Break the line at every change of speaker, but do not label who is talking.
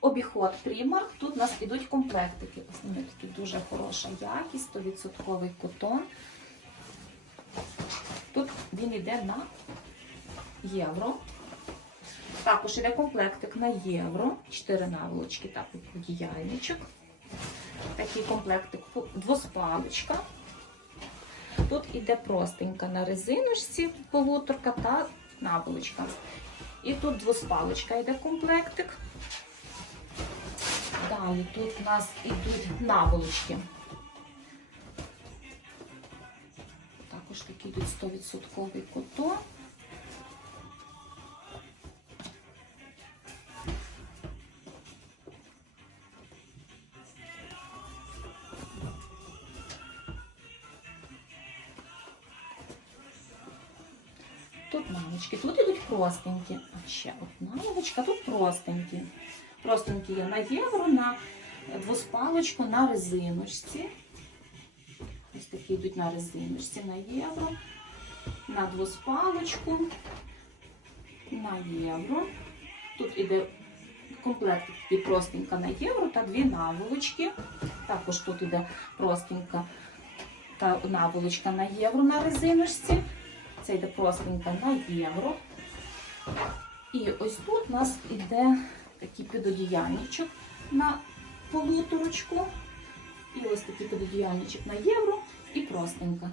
Обіход Primark. Тут у нас ідуть комплектики. Ось вони такі дуже хороша якість, 100% котон. Тут він йде на євро. Також іде комплектик на євро. 4 наволочки, так, діяльничок. Такий комплектик, двоспалочка. Тут іде простенька на резиночці полуторка та наволочка. І тут двоспалочка йде комплектик. Далі тут у нас ідуть наволочки. Також такі йдуть 100% котон. Тут наволочки, тут ідуть простенькі. А ще одна наволочка, тут простенькі. Простенькі є на євро, на двоспалочку, на резиночці. Ось такі йдуть на резиночці на євро, на двоспалочку, на євро. Тут іде комплект такий простенька на євро та дві наволочки. Також тут іде простенька та наволочка на євро на резиночці. Це йде простенька на євро. І ось тут у нас іде такий підодіяльничок на полуторочку. І ось такий підодіяльничок на євро і простенька.